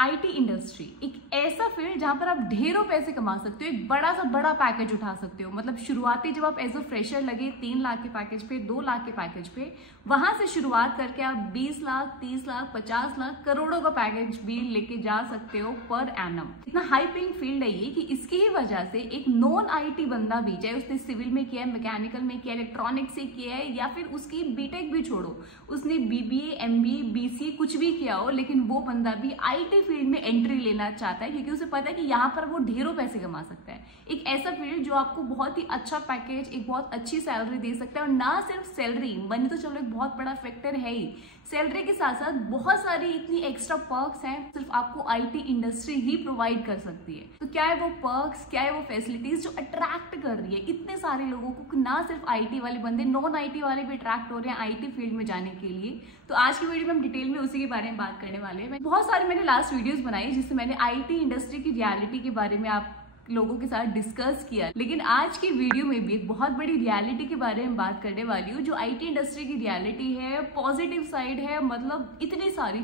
IT industry एक ऐसा field जहां पर आप ढेरों पैसे कमा सकते हो, एक बड़ा सा बड़ा पैकेज उठा सकते हो। मतलब शुरुआती जब आप एज अ फ्रेशर लगे 3 लाख के पैकेज पे, 2 लाख के पैकेज पे, वहां से शुरुआत करके आप 20 लाख, 30 लाख, 50 लाख, करोड़ों का पैकेज भी लेके जा सकते हो पर एनम। इतना हाई पेइंग फील्ड है ये कि इसकी ही वजह से एक नॉन आईटी बंदा भी, चाहे उसने सिविल में किया है, मैकेनिकल में किया है, इलेक्ट्रॉनिक्स से किया है, या फिर उसकी बीटेक भी छोड़ो, उसने बीबीए, एमबीए, बीसीए कुछ भी किया हो, लेकिन वो बंदा भी आईटी फील्ड में एंट्री लेना चाहता है क्योंकि उसे पता है कि यहाँ पर वो ढेरों पैसे कमा सकता है। एक ऐसा फील्ड जो आपको बहुत ही अच्छा पैकेज, एक बहुत अच्छी सैलरी दे सकता है। और ना सिर्फ सैलरी, मनी तो चलो एक बहुत बड़ा फैक्टर है ही, सैलरी के साथ साथ बहुत सारी इतनी एक्स्ट्रा पर्क्स हैं सिर्फ आपको आईटी इंडस्ट्री ही प्रोवाइड कर सकती है। तो क्या है वो पर्क्स, क्या है वो फैसिलिटीज जो अट्रैक्ट कर रही है इतने सारे लोगों को, ना सिर्फ आईटी वाले बंदे, नॉन आईटी वाले भी अट्रैक्ट हो रहे हैं आईटी फील्ड में जाने के लिए। तो आज की वीडियो में हम डिटेल में उसी के बारे में बात करने वाले हैं। बहुत सारे मैंने लास्ट वीडियोस बनाई जिससे मैंने आईटी इंडस्ट्री की रियलिटी के बारे में आप लोगों के साथ डिस्कस किया, लेकिन आज की वीडियो में भी एक बहुत बड़ी रियलिटी के बारे में बात करने वाली हूँ जो आईटी इंडस्ट्री की रियलिटी है, पॉजिटिव साइड है। मतलब इतनी सारी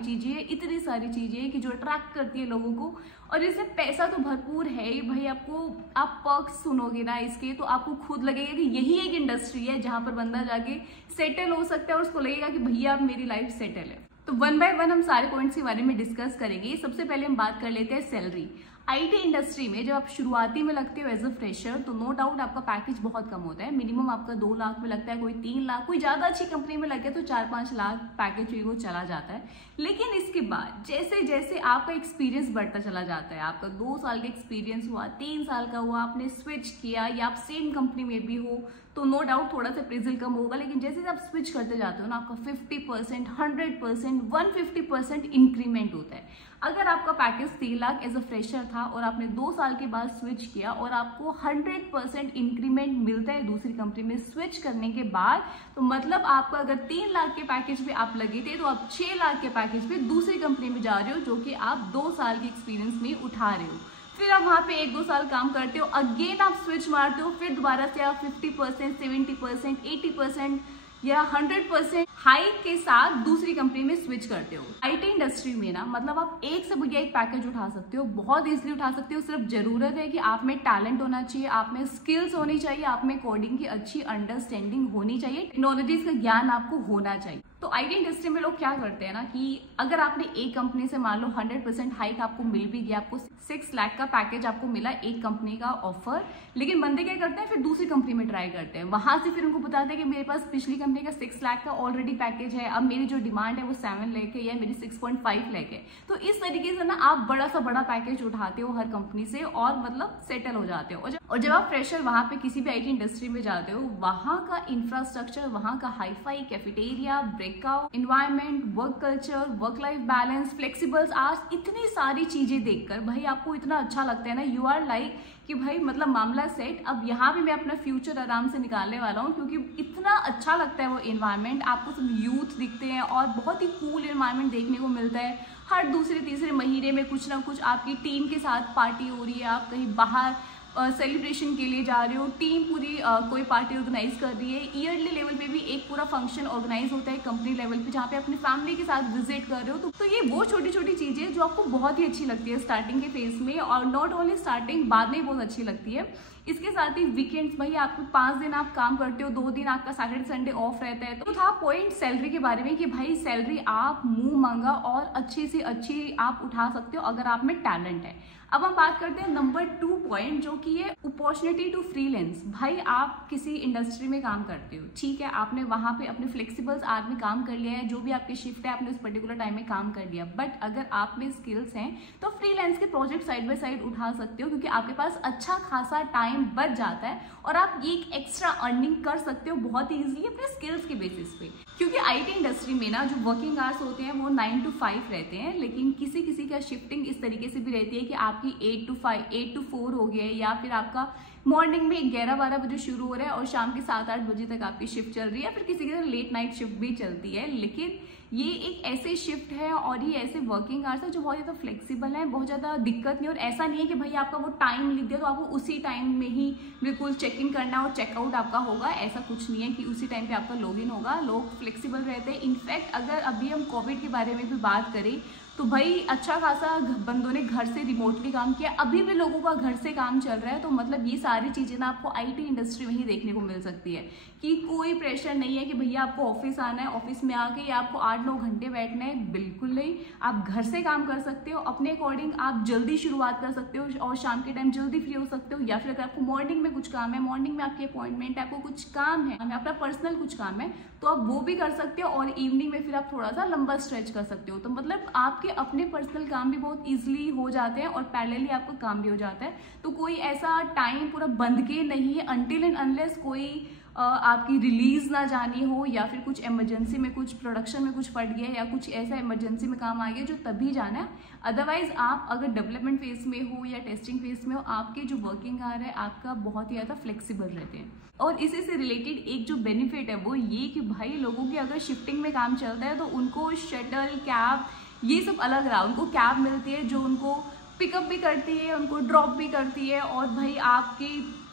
चीजें कि जो अट्रैक्ट करती है लोगों को, और इसमें पैसा तो भरपूर है ही भाई। आप पर्क्स सुनोगे ना इसके तो आपको खुद लगेगा कि यही एक इंडस्ट्री है जहां पर बंदा जाके सेटल हो सकता है और उसको लगेगा कि भैया अब मेरी लाइफ सेटल है। तो वन बाय वन हम सारे पॉइंट्स के बारे में डिस्कस करेंगे। सबसे पहले हम बात कर लेते हैं सैलरी। आईटी इंडस्ट्री में जब आप शुरुआती में लगते हो एज अ फ्रेशर तो नो डाउट आपका पैकेज बहुत कम होता है। मिनिमम आपका 2 लाख में लगता है, कोई 3 लाख, कोई ज्यादा अच्छी कंपनी में लगे तो 4-5 लाख पैकेज भी वो चला जाता है। लेकिन इसके बाद जैसे जैसे आपका एक्सपीरियंस बढ़ता चला जाता है, आपका 2 साल का एक्सपीरियंस हुआ, 3 साल का हुआ, आपने स्विच किया या आप सेम कंपनी में भी हो तो नो डाउट थोड़ा सा प्रेजल कम होगा। लेकिन जैसे आप स्विच करते जाते हो ना, आपका 50%, 100%, 150% इंक्रीमेंट होता है। अगर आपका package 3 lakh as a fresher था और आपने 2 साल के बाद स्विच किया और आपको 100% इंक्रीमेंट मिलता है दूसरी कंपनी में स्विच करने के बाद, तो मतलब आपका अगर 3 लाख के पैकेज पे आप लगे थे तो आप 6 लाख के पैकेज पे दूसरी कंपनी में जा रहे हो जो कि आप 2 साल के एक्सपीरियंस में उठा रहे हो। फिर आप वहां पे 1-2 साल काम करते हो, अगेन आप स्विच मारते हो, फिर दोबारा से आप 50%, 70%, 80% या 100% हाइक के साथ दूसरी कंपनी में स्विच करते हो। आईटी इंडस्ट्री में ना मतलब आप एक से बढ़िया एक पैकेज उठा सकते हो, बहुत इजीली उठा सकते हो। सिर्फ जरूरत है कि आप में टैलेंट होना चाहिए, आप में स्किल्स होनी चाहिए, आप में कोडिंग की अच्छी अंडरस्टैंडिंग होनी चाहिए, टेक्नोलॉजीज का ज्ञान आपको होना चाहिए। तो आईटी इंडस्ट्री में लोग क्या करते हैं ना कि अगर आपने एक कंपनी से मान लो 100% हाइक आपको मिल भी गया, आपको 6 लाख का पैकेज आपको मिला एक कंपनी का ऑफर, लेकिन बंदे क्या करते हैं फिर दूसरी कंपनी में ट्राई करते हैं। वहां से फिर उनको बताते हैं कि मेरे पास पिछली कंपनी का 6 लाख का ऑलरेडी पैकेज है, अब मेरी जो डिमांड है वो 7 लाख है या मेरी 6.5 लाख है। तो इस तरीके से ना आप बड़ा सा बड़ा पैकेज उठाते हो हर कंपनी से और मतलब सेटल हो जाते हो। और जब आप फ्रेशर वहां पे किसी भी आईटी इंडस्ट्री में जाते हो, वहां का इंफ्रास्ट्रक्चर, वहां का hi fi cafeteria, breakout environment, work culture, work life balance, flexibles, आज इतनी सारी चीजें देखकर भाई आपको इतना अच्छा लगता है ना, यू आर लाइक कि भाई मतलब मामला सेट, अब यहाँ भी मैं अपना फ्यूचर आराम से निकालने वाला हूँ क्योंकि इतना अच्छा लगता है वो एनवायरनमेंट। आपको सब यूथ दिखते हैं और बहुत ही कूल एनवायरनमेंट देखने को मिलता है। हर दूसरे तीसरे महीने में कुछ ना कुछ आपकी टीम के साथ पार्टी हो रही है, आप कहीं बाहर सेलिब्रेशन के लिए जा रहे हो, टीम पूरी कोई पार्टी ऑर्गेनाइज कर रही है। ईयरली लेवल पे भी एक पूरा फंक्शन ऑर्गेनाइज होता है कंपनी लेवल पे जहाँ पे अपनी फैमिली के साथ विजिट कर रहे हो। तो ये वो छोटी छोटी चीजें जो आपको बहुत ही अच्छी लगती है स्टार्टिंग के फेज में, और नॉट ओनली स्टार्टिंग, बाद में बहुत अच्छी लगती है। इसके साथ ही वीकेंड्स, भाई आपको 5 दिन आप काम करते हो, 2 दिन आपका सैटरडे संडे ऑफ रहता है। तो था पॉइंट सैलरी के बारे में कि भाई सैलरी आप मुंह मांगा और अच्छी से अच्छी आप उठा सकते हो अगर आप में टैलेंट है। अब हम बात करते हैं नंबर 2 पॉइंट जो कि है अपॉर्चुनिटी टू फ्रीलांस। भाई आप किसी इंडस्ट्री में काम करते हो, ठीक है, आपने वहां पे अपने फ्लेक्सिबल्स आवर्स में काम कर लिया है, जो भी आपकी शिफ्ट है आपने उस पर्टिकुलर टाइम में काम कर लिया, बट अगर आप में स्किल्स हैं तो फ्रीलांस के प्रोजेक्ट साइड बाय साइड उठा सकते हो क्योंकि आपके पास अच्छा खासा टाइम बच जाता है और आप ये एक एक्स्ट्रा अर्निंग कर सकते हो बहुत ईजिली अपने स्किल्स के बेसिस पे। क्योंकि आईटी इंडस्ट्री में ना जो वर्किंग आवर्स होते हैं वो 9 to 5 रहते हैं, लेकिन किसी किसी का शिफ्टिंग इस तरीके से भी रहती है कि आपकी 8 to 5, 8 to 4 हो गया, या फिर आपका मॉर्निंग में 11-12 बजे शुरू हो रहा है और शाम के 7-8 बजे तक आपकी शिफ्ट चल रही है, फिर किसी की लेट नाइट शिफ्ट भी चलती है। लेकिन ये एक ऐसे शिफ्ट है और ये ऐसे वर्किंग आवर्स है जो बहुत ज़्यादा फ्लेक्सिबल है, बहुत ज़्यादा दिक्कत नहीं। और ऐसा नहीं है कि भाई आपका वो टाइम लिख दिया तो आपको उसी टाइम में ही बिल्कुल चेक इन करना और चेकआउट आपका होगा, ऐसा कुछ नहीं है कि उसी टाइम पे आपका लॉग इन होगा। लोग फ्लेक्सिबल रहते हैं। इनफैक्ट अगर अभी हम कोविड के बारे में भी बात करें तो भाई अच्छा खासा बंदों ने घर से रिमोटली काम किया, अभी भी लोगों का घर से काम चल रहा है। तो मतलब ये सारी चीज़ें ना आपको आईटी इंडस्ट्री में ही देखने को मिल सकती है कि कोई प्रेशर नहीं है कि भैया आपको ऑफिस आना है, ऑफिस में आके या आपको 8-9 घंटे बैठना है, बिल्कुल नहीं। आप घर से काम कर सकते हो, अपने अकॉर्डिंग आप जल्दी शुरुआत कर सकते हो और शाम के टाइम जल्दी फ्री हो सकते हो। या फिर अगर आपको मॉर्निंग में कुछ काम है, मॉर्निंग में आपकी अपॉइंटमेंट है, आपको कुछ काम है, अपना पर्सनल कुछ काम है, तो आप वो भी कर सकते हो और इवनिंग में फिर आप थोड़ा सा लंबा स्ट्रेच कर सकते हो। तो मतलब आपके अपने पर्सनल काम भी बहुत ईजिली हो जाते हैं और पैरेलली आपका काम भी हो जाता है। तो कोई ऐसा टाइम पूरा बंद के नहीं है अनटिल एंड अनलेस कोई आपकी रिलीज ना जानी हो या फिर कुछ इमरजेंसी में, कुछ प्रोडक्शन में कुछ फट गया या कुछ ऐसा इमरजेंसी में काम आ गया जो तभी जाना है। अदरवाइज आप अगर डेवलपमेंट फेज में हो या टेस्टिंग फेज में हो, आपके जो वर्किंग आवर है आपका बहुत ही ज़्यादा फ्लेक्सिबल रहते हैं। और इसी से रिलेटेड एक जो बेनिफिट है वो ये कि भाई लोगों की अगर शिफ्टिंग में काम चलता है तो उनको शटल, कैब ये सब अलग रहा, उनको कैब मिलती है जो उनको पिकअप भी करती है, उनको ड्रॉप भी करती है और भाई आपके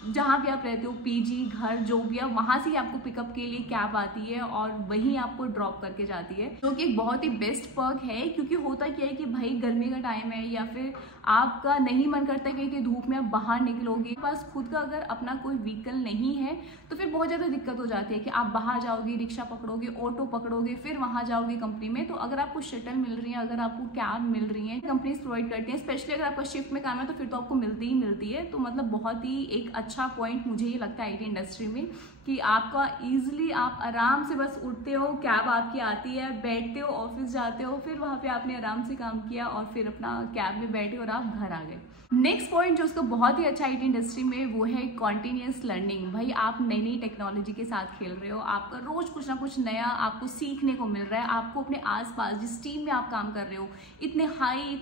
जहाँ भी आप रहते हो, पीजी, घर, जो भी है, वहाँ से ही आपको पिकअप के लिए कैब आती है और वहीं आपको ड्रॉप करके जाती है, जो कि एक बहुत ही बेस्ट पर्क है। क्योंकि होता क्या है कि भाई गर्मी का टाइम है या फिर आपका नहीं मन करता कहीं कि धूप में आप बाहर निकलोगे, पास खुद का अगर अपना कोई व्हीकल नहीं है तो फिर बहुत ज़्यादा दिक्कत हो जाती है कि आप बाहर जाओगे, रिक्शा पकड़ोगे, ऑटो पकड़ोगे, फिर वहाँ जाओगे कंपनी में। तो अगर आपको शटल मिल रही है, अगर आपको कैब मिल रही है, कंपनीज प्रोवाइड करती हैं, स्पेशली अगर आपका शिफ्ट में काम है तो फिर तो आपको मिलती ही मिलती है। तो मतलब बहुत ही एक अच्छा पॉइंट मुझे ये लगता है आईटी इंडस्ट्री में कि आपका इजीली आप आराम से बस उठते हो, कैब आपकी आती है, बैठते हो, ऑफिस जाते हो, फिर वहाँ पे आपने आराम से काम किया और फिर अपना कैब में बैठे और आप घर आ गए। नेक्स्ट पॉइंट जो उसका बहुत ही अच्छा आईटी इंडस्ट्री में वो है कॉन्टिन्यूस लर्निंग। भाई आप नई नई टेक्नोलॉजी के साथ खेल रहे हो, आपका रोज कुछ ना कुछ नया आपको सीखने को मिल रहा है। आपको अपने आसपास जिस टीम में आप काम कर रहे हो इतने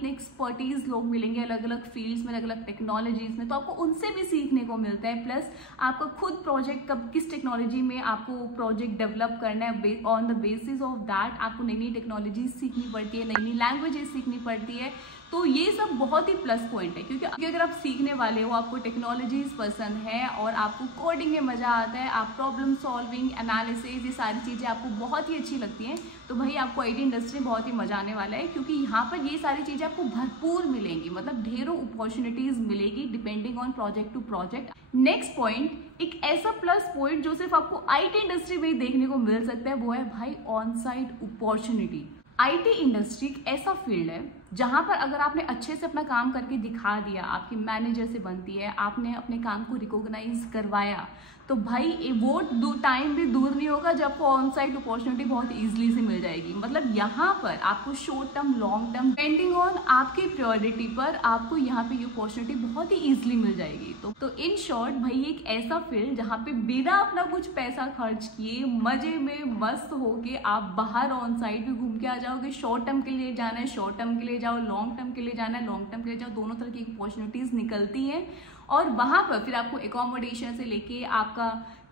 एक्सपर्टीज लोग मिलेंगे अलग अलग फील्ड्स में, अलग अलग टेक्नोलॉजीज में, तो आपको उनसे भी सीखने को मिलता है। प्लस आपका खुद प्रोजेक्ट कब किस टेक्नोलॉजी में आपको प्रोजेक्ट डेवलप करना है, on the basis of that आपको नई नई टेक्नोलॉजी सीखनी पड़ती है, नई नई लैंग्वेजेस सीखनी पड़ती है। तो ये सब बहुत ही प्लस पॉइंट है क्योंकि अगर आप सीखने वाले हो, आपको टेक्नोलॉजीज पसंद है और आपको कोडिंग में मजा आता है, आप प्रॉब्लम सॉल्विंग, एनालिसिस, ये सारी चीज़ें आपको बहुत ही अच्छी लगती हैं, तो भाई आपको आईटी इंडस्ट्री में बहुत ही मजा आने वाला है। क्योंकि यहाँ पर ये सारी चीज़ें आपको भरपूर मिलेंगी, मतलब ढेरों अपॉर्चुनिटीज मिलेगी depending on project to project. Next point, एक ऐसा प्लस पॉइंट जो सिर्फ आपको आईटी इंडस्ट्री में ही देखने को मिल सकता है, वो है भाई on site opportunity. IT industry एक ऐसा फील्ड है जहां पर अगर आपने अच्छे से अपना काम करके दिखा दिया, आपकी मैनेजर से बनती है, आपने अपने काम को रिकॉग्नाइज करवाया, तो भाई वो टाइम भी दूर नहीं होगा जब आपको ऑन साइट अपॉर्चुनिटी बहुत इजीली से मिल जाएगी। मतलब यहाँ पर आपको short term, long term, depending on आपकी प्रायोरिटी पर आपको यहाँ पे ये अपॉर्चुनिटी बहुत ही इजीली मिल जाएगी। तो इन शॉर्ट भाई एक ऐसा फील्ड जहाँ पे बिना अपना कुछ पैसा खर्च किए मजे में मस्त होके आप बाहर ऑन साइट भी घूम के आ जाओगे। शॉर्ट टर्म के लिए जाना है शॉर्ट टर्म के लिए जाओ, लॉन्ग टर्म के लिए जाना है लॉन्ग टर्म के लिए जाओ, दोनों तरह की अपॉर्चुनिटीज निकलती हैं। और वहां पर फिर आपको एकोमोडेशन से लेके आपका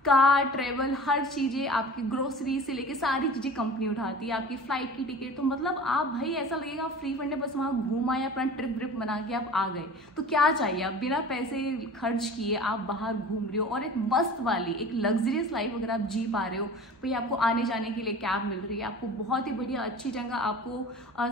कार, ट्रेवल, हर चीज़ें, आपकी ग्रोसरी से लेके सारी चीज़ें कंपनी उठाती है, आपकी फ्लाइट की टिकट। तो मतलब आप भाई ऐसा लगेगा फ्री फंड है, बस वहाँ घूम आए, अपना ट्रिप व्रिप बना के आप आ गए। तो क्या चाहिए, आप बिना पैसे खर्च किए आप बाहर घूम रहे हो और एक मस्त वाली एक लग्जरियस लाइफ अगर आप जी पा रहे हो। भाई आपको आने जाने के लिए कैब मिल रही है, आपको बहुत ही बढ़िया अच्छी जगह आपको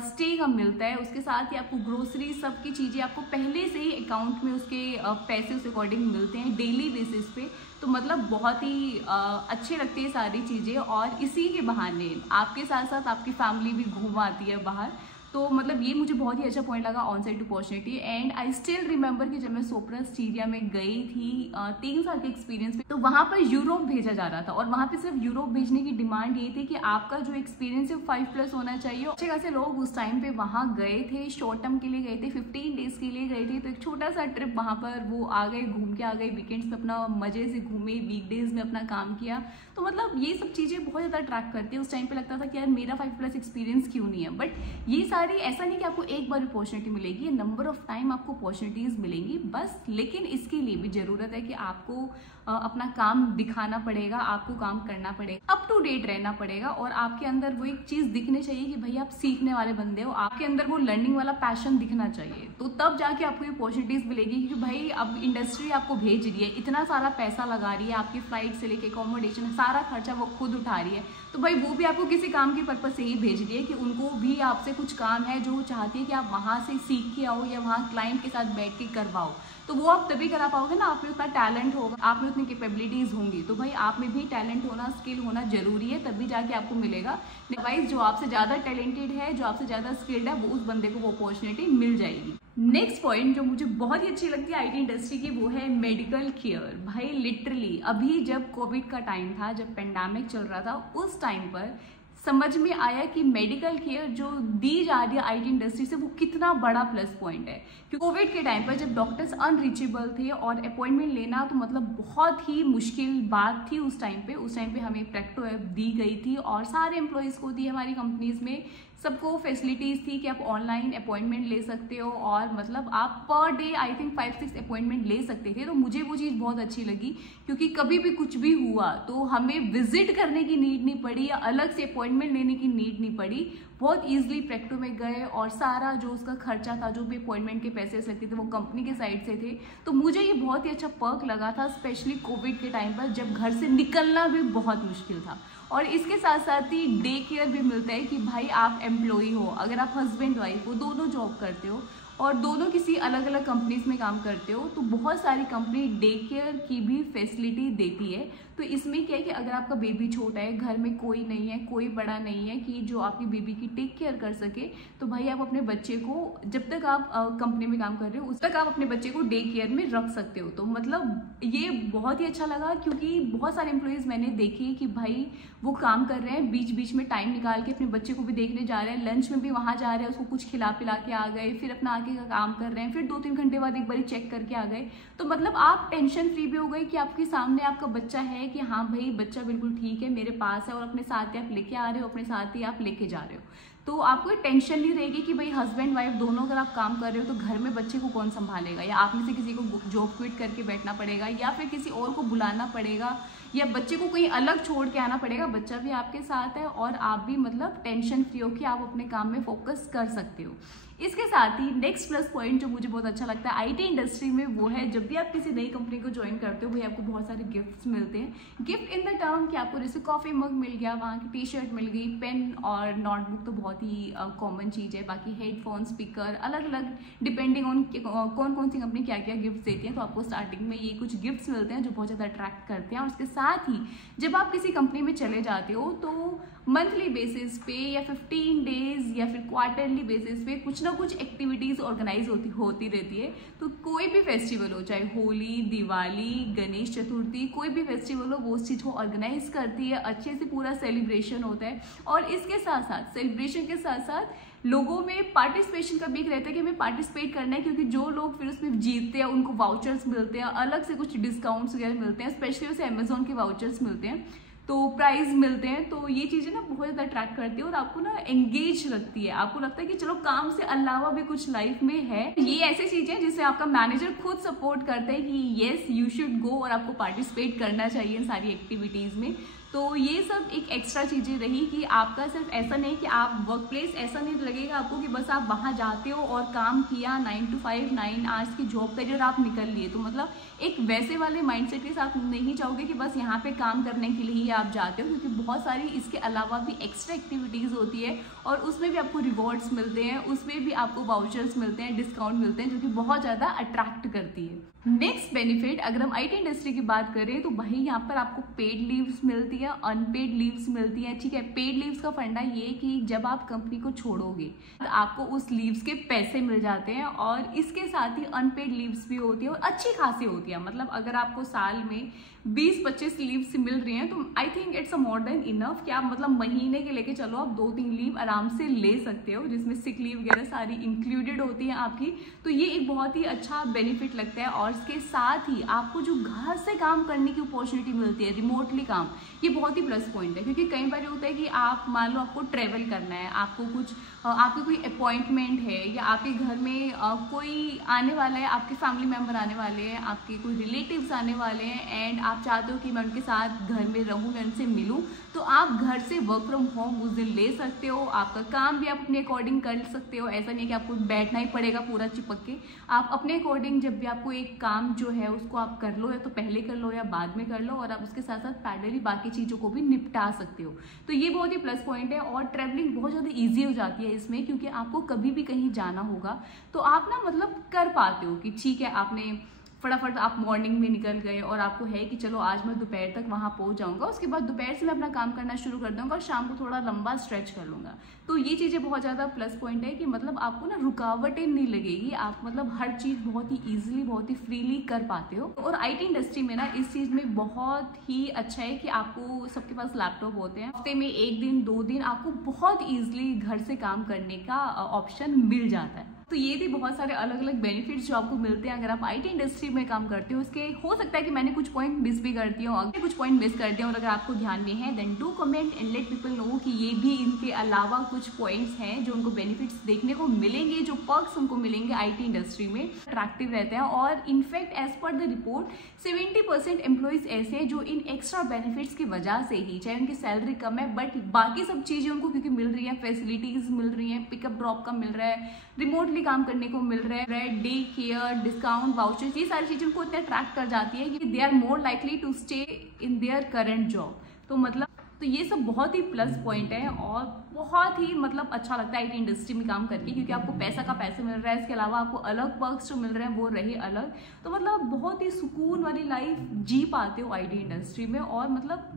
स्टे का मिलता है, उसके साथ ही आपको ग्रोसरी सब की चीज़ें आपको पहले से ही अकाउंट में उसके पैसे उस अकॉर्डिंग मिलते हैं डेली बेसिस पे। तो मतलब बहुत ही अच्छी लगती है सारी चीज़ें और इसी के बहाने आपके साथ साथ आपकी फैमिली भी घूम आती है बाहर। तो मतलब ये मुझे बहुत ही अच्छा पॉइंट लगा on site opportunity. And I still remember कि जब मैं सोप्रा सीरिया में गई थी 3 साल के एक्सपीरियंस पे, तो वहाँ पर यूरोप भेजा जा रहा था और वहाँ पे सिर्फ यूरोप भेजने की डिमांड ये थी कि आपका जो एक्सपीरियंस है 5+ होना चाहिए। अच्छे खासे लोग उस टाइम पे वहाँ गए थे, शॉर्ट टर्म के लिए गए थे, 15 डेज के लिए गए थे। तो एक छोटा सा ट्रिप वहाँ पर वो आ गए, घूम के आ गए, वीकेंड्स में अपना मजे से घूमे, वीकडेज में अपना काम किया। तो मतलब ये सब चीज़ें बहुत ज़्यादा अट्रैक्ट करती है। उस टाइम पे लगता था कि यार मेरा 5+ एक्सपीरियंस क्यों नहीं है। बट ये सारी ऐसा नहीं कि आपको एक बार अपॉर्चुनिटी मिलेगी, नंबर ऑफ टाइम आपको अपॉर्चुनिटीज मिलेंगी बस। लेकिन इसके लिए भी जरूरत है कि आपको अपना काम दिखाना पड़ेगा, आपको काम करना पड़ेगा, अप टू डेट रहना पड़ेगा और आपके अंदर वो एक चीज़ दिखनी चाहिए कि भाई आप सीखने वाले बंदे हो, आपके अंदर वो लर्निंग वाला पैशन दिखना चाहिए। तो तब जाके आपको ये अपॉर्चुनिटीज मिलेगी क्योंकि भाई अब इंडस्ट्री आपको भेज रही है, इतना सारा पैसा लगा रही है, आपकी फ्लाइट से लेके अकोमोडेशन सारा खर्चा वो खुद उठा रही है। तो तो भाई वो भी आपको किसी काम के पर्पज से ही भेज रही है कि उनको भी आपसे कुछ काम है जो वो चाहती है कि आप वहां से सीख के आओ या वहां क्लाइंट के साथ बैठ के करवाओ। तो वो आप तभी करा पाओगे ना, आप में उतना टैलेंट होगा, आप में उतनी कैपेबिलिटीज होंगी। तो भाई आप में भी टैलेंट होना, स्किल होना जरूरी है, तभी जाके आपको मिलेगा। अदरवाइज जो आपसे ज्यादा टैलेंटेड है, जो आपसे ज्यादा स्किल्ड है, वो उस बंदे को वो अपॉर्चुनिटी मिल जाएगी। नेक्स्ट पॉइंट जो मुझे बहुत ही अच्छी लगती है आईटी इंडस्ट्री की, वो है मेडिकल केयर। भाई लिटरली अभी जब कोविड का टाइम था, जब पेंडेमिक चल रहा था, उस टाइम पर समझ में आया कि मेडिकल केयर जो दी जा रही है आईटी इंडस्ट्री से, वो कितना बड़ा प्लस पॉइंट है। क्योंकि कोविड के टाइम पर जब डॉक्टर्स अनरीचेबल थे और अपॉइंटमेंट लेना तो मतलब बहुत ही मुश्किल बात थी उस टाइम पे हमें प्रैक्टो ऐप दी गई थी और सारे एम्प्लॉयज़ को दी, हमारी कंपनीज में सबको फैसिलिटीज़ थी कि आप ऑनलाइन अपॉइंटमेंट ले सकते हो और मतलब आप per day I think 5-6 appointment ले सकते थे। तो मुझे वो चीज़ बहुत अच्छी लगी, क्योंकि कभी भी कुछ भी हुआ तो हमें विजिट करने की नीड नहीं पड़ी या अलग से अपॉइंटमेंट लेने की नीड नहीं पड़ी। बहुत ईजिली प्रैक्टो में गए और सारा जो उसका खर्चा था, जो भी अपॉइंटमेंट के पैसे लगते थे, वो कंपनी के साइड से थे। तो मुझे ये बहुत ही अच्छा पर्क लगा था, स्पेशली कोविड के टाइम पर जब घर से निकलना भी बहुत मुश्किल था। और इसके साथ साथ ही डे केयर भी मिलता है कि भाई आप एम्प्लॉई हो, अगर आप हस्बैंड वाइफ हो, दोनों जॉब करते हो और दोनों किसी अलग अलग कंपनीज में काम करते हो, तो बहुत सारी कंपनी डे केयर की भी फैसिलिटी देती है। तो इसमें क्या है कि अगर आपका बेबी छोटा है, घर में कोई नहीं है, कोई बड़ा नहीं है कि जो आपकी बेबी की टेक केयर कर सके, तो भाई आप अपने बच्चे को, जब तक आप कंपनी में काम कर रहे हो उस तक आप अपने बच्चे को डे केयर में रख सकते हो। तो मतलब ये बहुत ही अच्छा लगा, क्योंकि बहुत सारे एम्प्लॉयज़ मैंने देखे कि भाई वो काम कर रहे हैं, बीच बीच में टाइम निकाल के अपने बच्चे को भी देखने जा रहे हैं, लंच में भी वहाँ जा रहे हैं, उसको कुछ खिला पिला के आ गए, फिर अपना आगे का काम कर रहे हैं, फिर 2-3 घंटे बाद एक बार चेक करके आ गए। तो मतलब आप टेंशन फ्री भी हो गई कि आपके सामने आपका बच्चा है कि हाँ भाई बच्चा बिल्कुल ठीक है, मेरे पास है, और अपने साथ ही आप लेके आ रहे हो, अपने साथ ही आप लेके जा रहे हो। तो आपको टेंशन नहीं रहेगी कि भाई हस्बैंड वाइफ दोनों अगर आप काम कर रहे हो तो घर में बच्चे को कौन संभालेगा, या आप में से किसी को जॉब क्विट करके बैठना पड़ेगा, या फिर किसी और को बुलाना पड़ेगा, या बच्चे को कहीं अलग छोड़ के आना पड़ेगा। बच्चा भी आपके साथ है और आप भी मतलब टेंशन फ्री हो कि आप अपने काम में फोकस कर सकते हो। इसके साथ ही नेक्स्ट प्लस पॉइंट जो मुझे बहुत अच्छा लगता है आईटी इंडस्ट्री में, वो है जब भी आप किसी नई कंपनी को ज्वाइन करते हो, भाई आपको बहुत सारे गिफ्ट्स मिलते हैं। गिफ्ट इन द टर्म कि आपको जैसे कॉफी मग मिल गया, वहाँ की टी शर्ट मिल गई, पेन और नोटबुक तो बहुत ही कॉमन चीज़ है, बाकी हेडफोन, स्पीकर, अलग अलग डिपेंडिंग ऑन कौन कौन सी कंपनी क्या क्या गिफ्ट देती है। तो आपको स्टार्टिंग में ये कुछ गिफ्ट्स मिलते हैं जो बहुत ज़्यादा अट्रैक्ट करते हैं। और उसके साथ ही जब आप किसी कंपनी में चले जाते हो तो मंथली बेसिस पे या 15 डेज या फिर क्वार्टरली बेसिस पे कुछ ना कुछ एक्टिविटीज़ ऑर्गेनाइज होती रहती है। तो कोई भी फेस्टिवल हो, चाहे होली, दिवाली, गणेश चतुर्थी, कोई भी फेस्टिवल हो, वो उस चीज़ को ऑर्गेनाइज करती है, अच्छे से पूरा सेलिब्रेशन होता है। और इसके साथ साथ सेलिब्रेशन के साथ साथ लोगों में पार्टिसिपेशन का भी एक रहता है कि हमें पार्टिसिपेट करना है, क्योंकि जो लोग फिर उसमें जीतते हैं उनको वाउचर्स मिलते हैं, अलग से कुछ डिस्काउंट्स वगैरह मिलते हैं, स्पेशली उसे अमेजोन के वाउचर्स मिलते हैं, तो प्राइज मिलते हैं। तो ये चीज़ें ना बहुत ज़्यादा अट्रैक्ट करती है और आपको ना एंगेज रखती है। आपको लगता है कि चलो काम से अलावा भी कुछ लाइफ में है। ये ऐसी चीज़ है जिससे आपका मैनेजर खुद सपोर्ट करता है कि येस यू शुड गो और आपको पार्टिसिपेट करना चाहिए इन सारी एक्टिविटीज़ में। तो ये सब एक एक्स्ट्रा चीज़ें रही कि आपका सिर्फ ऐसा नहीं कि आप वर्क प्लेस ऐसा नहीं लगेगा आपको कि बस आप वहाँ जाते हो और काम किया 9 to 5 9 आवर्स की जॉब करिए और आप निकल लिए। तो मतलब एक वैसे वाले माइंडसेट के साथ नहीं चाहोगे कि बस यहाँ पे काम करने के लिए ही आप जाते हो, क्योंकि बहुत सारी इसके अलावा भी एक्स्ट्रा एक्टिविटीज़ होती है और उसमें भी आपको रिवॉर्ड्स मिलते हैं, उसमें भी आपको वाउचर्स मिलते हैं, डिस्काउंट मिलते हैं, जो कि बहुत ज़्यादा अट्रैक्ट करती है। नेक्स्ट बेनिफिट अगर हम आईटी इंडस्ट्री की बात करें तो भाई यहाँ पर आपको पेड लीव्स मिलती है, अनपेड लीव्स मिलती है। ठीक है, पेड लीव्स का फंडा ये है कि जब आप कंपनी को छोड़ोगे तो आपको उस लीव्स के पैसे मिल जाते हैं, और इसके साथ ही अनपेड लीव्स भी होती है और अच्छी खासी होती है। मतलब अगर आपको साल में 20-25 लीव्स मिल रही हैं तो I think it's a more than enough कि आप मतलब महीने के लेके चलो आप 2-3 लीव आराम से ले सकते हो, जिसमें सिक लीव वगैरह सारी इंक्लूडेड होती हैं आपकी। तो ये एक बहुत ही अच्छा बेनिफिट लगता है। और इसके साथ ही आपको जो घर से काम करने की अपॉर्चुनिटी मिलती है, रिमोटली काम, ये बहुत ही प्लस पॉइंट है। क्योंकि कई बार ये होता है कि आप मान लो आपको ट्रेवल करना है, आपको कुछ आपकी कोई अपॉइंटमेंट है या आपके घर में कोई आने वाला है, आपके फैमिली मेम्बर आने वाले हैं, आपके कोई रिलेटिव्स आने वाले हैं एंड आप चाहते हो कि मैं उनके साथ घर में रहूं, मैं उनसे मिलूं, तो आप घर से वर्क फ्रॉम होम उस दिन ले सकते हो। आपका काम भी आप अपने अकॉर्डिंग कर सकते हो, ऐसा नहीं है कि आपको बैठना ही पड़ेगा पूरा चिपक के। आप अपने अकॉर्डिंग जब भी आपको एक काम जो है उसको आप कर लो, या तो पहले कर लो या बाद में कर लो, और आप उसके साथ साथ पैरेलली बाकी चीज़ों को भी निपटा सकते हो। तो ये बहुत ही प्लस पॉइंट है। और ट्रैवलिंग बहुत ज़्यादा ईजी हो जाती है इसमें, क्योंकि आपको कभी भी कहीं जाना होगा तो आप ना मतलब कर पाते हो कि ठीक है, आपने फटाफट आप मॉर्निंग में निकल गए और आपको है कि चलो आज मैं दोपहर तक वहाँ पहुँच जाऊँगा, उसके बाद दोपहर से मैं अपना काम करना शुरू कर दूँगा और शाम को थोड़ा लंबा स्ट्रेच कर लूँगा। तो ये चीज़ें बहुत ज़्यादा प्लस पॉइंट है कि मतलब आपको ना रुकावटें नहीं लगेगी, आप मतलब हर चीज़ बहुत ही ईजिली, बहुत ही फ्रीली कर पाते हो। और IT इंडस्ट्री में ना इस चीज़ में बहुत ही अच्छा है कि आपको सबके पास लैपटॉप होते हैं, हफ्ते में 1 दिन 2 दिन आपको बहुत ईजिली घर से काम करने का ऑप्शन मिल जाता है। तो ये भी बहुत सारे अलग अलग बेनिफिट्स जो आपको मिलते हैं अगर आप IT इंडस्ट्री में काम करते हो। उसके हो सकता है कि मैंने कुछ पॉइंट मिस भी कर दिया हूँ, अगर कुछ पॉइंट मिस कर दिया और अगर आपको ध्यान में है then do comment and let people know कि ये भी इनके अलावा कुछ पॉइंट्स हैं जो उनको बेनिफिट्स देखने को मिलेंगे, जो पर्क्स उनको मिलेंगे IT इंडस्ट्री में, अट्रैक्टिव रहते हैं। और in fact as per the report 70% employees ऐसे हैं जो इन एक्स्ट्रा बेनिफिट्स की वजह से ही, चाहे उनकी सैलरी कम है बट बाकी सब चीज़ें उनको क्योंकि मिल रही हैं, फैसिलिटीज मिल रही हैं, पिकअप ड्रॉप का मिल रहा है, रिमोटली काम करने को मिल रहा है, डे केयर, डिस्काउंट, वाउचर्स, ये सारी चीजें उनको इतना अट्रैक्ट कर जाती है कि they are more likely to stay in their current job. तो मतलब तो ये सब बहुत ही प्लस पॉइंट है और बहुत ही मतलब अच्छा लगता है IT इंडस्ट्री में काम करके, क्योंकि आपको पैसा का पैसा मिल रहा है, इसके अलावा आपको अलग पर्क्स जो मिल रहे हैं वो रहे अलग। तो मतलब बहुत ही सुकून वाली लाइफ जी पाते हो IT इंडस्ट्री में। और मतलब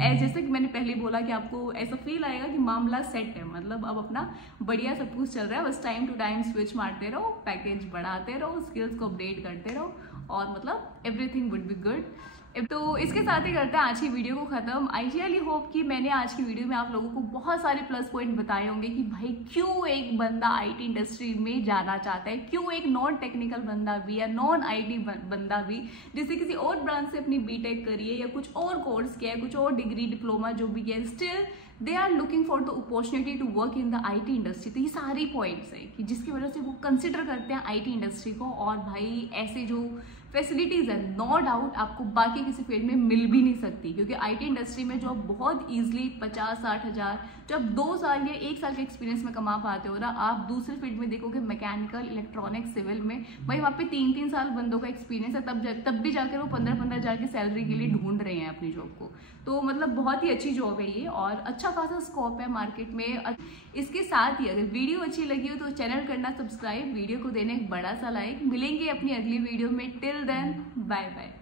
जैसे कि मैंने पहले बोला कि आपको ऐसा फील आएगा कि मामला सेट है, मतलब अब अपना बढ़िया सब कुछ चल रहा है, बस टाइम टू टाइम स्विच मारते रहो, पैकेज बढ़ाते रहो, स्किल्स को अपडेट करते रहो और मतलब एवरीथिंग वुड बी गुड। तो इसके साथ ही करते हैं आज की वीडियो को खत्म। आई रियली होप कि मैंने आज की वीडियो में आप लोगों को बहुत सारे प्लस पॉइंट बताए होंगे कि भाई क्यों एक बंदा IT इंडस्ट्री में जाना चाहता है, क्यों एक नॉन टेक्निकल बंदा भी या नॉन IT बंदा भी जिससे किसी और ब्रांच से अपनी BTech करी है या कुछ और कोर्स किया है, कुछ और डिग्री डिप्लोमा जो भी किया है, still they are looking for the opportunity to work in the IT industry. तो ये सारी पॉइंट्स है कि जिसकी वजह से वो कंसिडर करते हैं IT इंडस्ट्री को। और भाई ऐसे जो फैसिलिटीज़ है नो डाउट आपको बाकी किसी फील्ड में मिल भी नहीं सकती, क्योंकि IT इंडस्ट्री में जो बहुत ईजिली 50-60 हज़ार जब 2 साल या 1 साल के एक्सपीरियंस में कमा पाते हो ना, आप दूसरे फील्ड में देखोगे मैकेनिकल, इलेक्ट्रॉनिक्स, सिविल में भाई वहाँ पे 3-3 साल बंदों का एक्सपीरियंस है, तब भी जाकर वो 15-15 हज़ार की सैलरी के लिए ढूंढ रहे हैं अपनी जॉब को। तो मतलब बहुत ही अच्छी जॉब है ये और अच्छा खासा स्कोप है मार्केट में। इसके साथ ही अगर वीडियो अच्छी लगी हो तो चैनल करना सब्सक्राइब, वीडियो को देने एक बड़ा सा लाइक। मिलेंगे अपनी अगली वीडियो में, टिल देन बाय बाय।